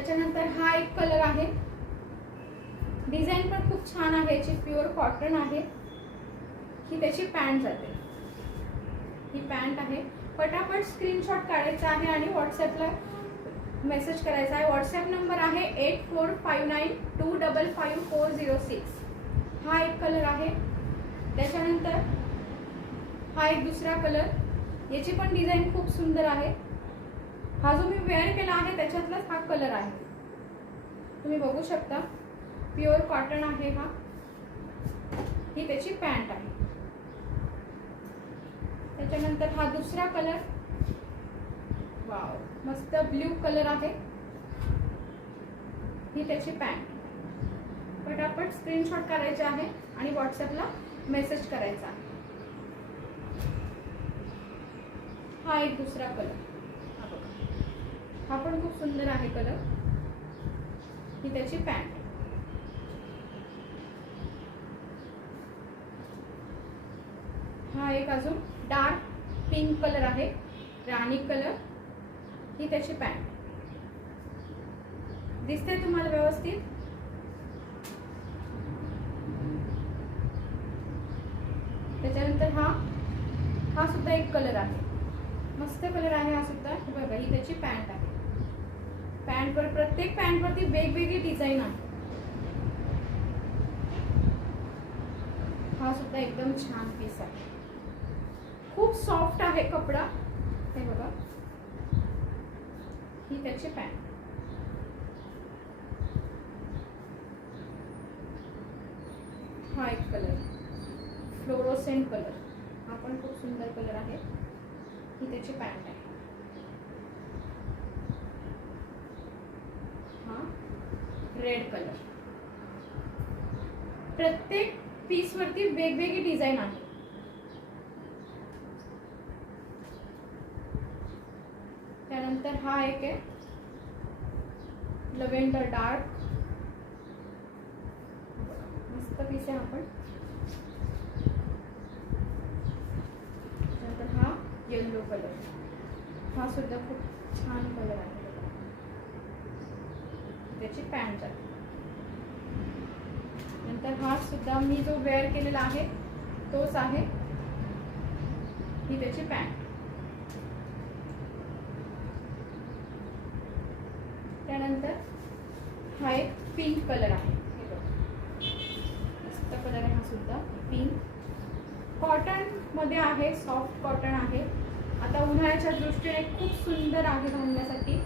त्याच्यानंतर हा एक कलर आहे, डिझाईन पण खूप छान आहे, याची प्युअर कॉटन आहे. ही त्याची पॅन्ट जाते, ही पॅन्ट आहे. पटापट स्क्रीनशॉट काढायचा आहे आणि व्हॉट्सअपला मेसेज करायचा आहे. व्हॉट्सअप नंबर आहे 8459255406. हा एक कलर आहे. त्याच्यानंतर हा एक दुसरा कलर, याची पण डिझाईन खूप सुंदर आहे. हा जो मी वेअर केला आहे त्याच्यातलाच हा कलर आहे, तुम्ही बघू शकता. प्युअर कॉटन आहे हा. ही त्याची पॅन्ट आहे. त्याच्यानंतर हा दुसरा कलर, वाव मस्त ब्ल्यू कलर आहे. ही त्याची पॅन्ट. पटापट स्क्रीनशॉट करायचे आहे आणि व्हॉट्सअपला मेसेज करायचा आहे. हा एक दुसरा कलर, हा बघा, हा पण खूप सुंदर आहे कलर. ही त्याची पॅन्ट. हा एक अजून डार्क पिंक कलर आहे, राणी कलर. ही त्याची पॅन्ट. दिसते तुम्हाला व्यवस्थित? त्याच्यानंतर हा सुद्धा एक कलर आहे, मस्त कलर आहे हा सुद्धा. बघा, ही त्याची पॅन्ट आहे. पॅन्टवर, प्रत्येक पॅन्टवरती वेगवेगळी डिझाईन आहे. हा सुद्धा एकदम छान पीस आहे, खूप सॉफ्ट आहे कपडा. हे बघा, ही त्याची पॅन्ट. हा एक कलर, फ्लोरोसेंट कलर, हा पण खूप सुंदर कलर आहे. ही त्याची पॅन्ट आहे. हा रेड कलर. प्रत्येक पीस वरती वेगवेगळी डिझाईन आहे. त्यानंतर हा एक आहे लव्हेंडर डार्क, मस्त पीस आहे हा पण. त्यानंतर हा येलो कलर, हा सुद्धा खूप छान कलर आहे. त्याची पॅन्ट आहे. नंतर हा सुद्धा मी जो वेअर केलेला आहे तोच आहे. ही त्याची पॅन्ट. त्यानंतर हा एक पिंक कलर आहे, मस्त कलर आहे हा सुद्धा, पिंक. कॉटन मध्ये आहे, सॉफ्ट कॉटन आहे. आता उन्हाळ्याच्या दृष्टीने खूप सुंदर आहे घालण्यासाठी.